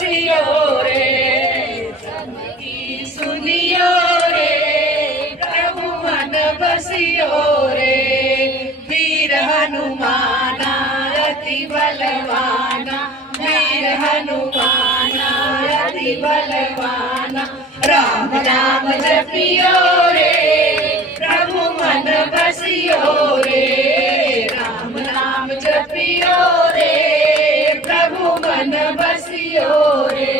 बसियो रे, सबकी सुनियो रे, प्रभु मन बसियो रे। वीर हनुमाना अति बलवाना, वीर हनुमाना अति बलवाना। राम नाम जपियो रे, प्रभु मन बसियो रे, राम नाम जपियो रे, प्रभु मन बसियो रे।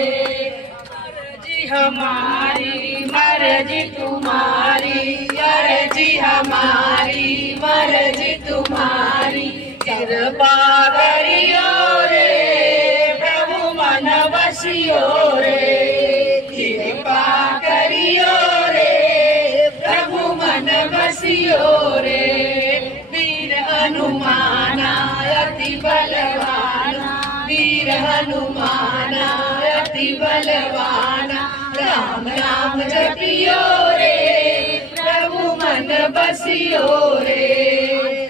अर्जी हमारी मर्जी तुम्हारी, अर्जी हमारी मर्जी तुम्हारी। कृपा करियो रे, प्रभु मन बसियो रे, कृपा करियो रे, प्रभु मन बसियो रे। वीर हनुमाना अति बलवाना, वीर हनुमाना अति बलवाना। राम नाम जपियो रे, प्रभु मन बसियो रे,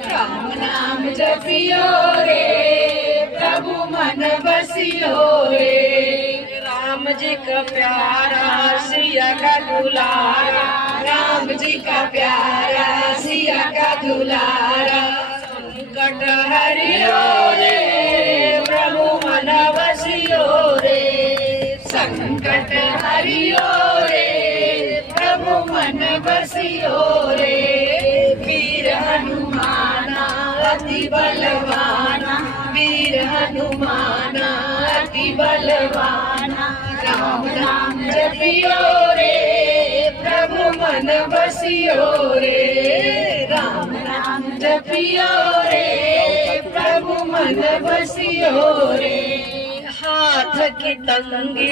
राम नाम जपियो रे, प्रभु मन बसियो रे। राम जी का प्यारा सिया का दुलारा, राम जी का प्यारा सिया का दुलारा। संकट हरियो रे, प्रभु मन बसियो रे, संकट हरियो रे, प्रभु मन बसियो रे। वीर हनुमाना अति बलवाना, वीर हनुमाना अति बलवाना। राम नाम जपियो रे, प्रभु मन बसियो रे, राम नाम जपियो रे, प्रभु मन बसियो रे। हाथ की तंगी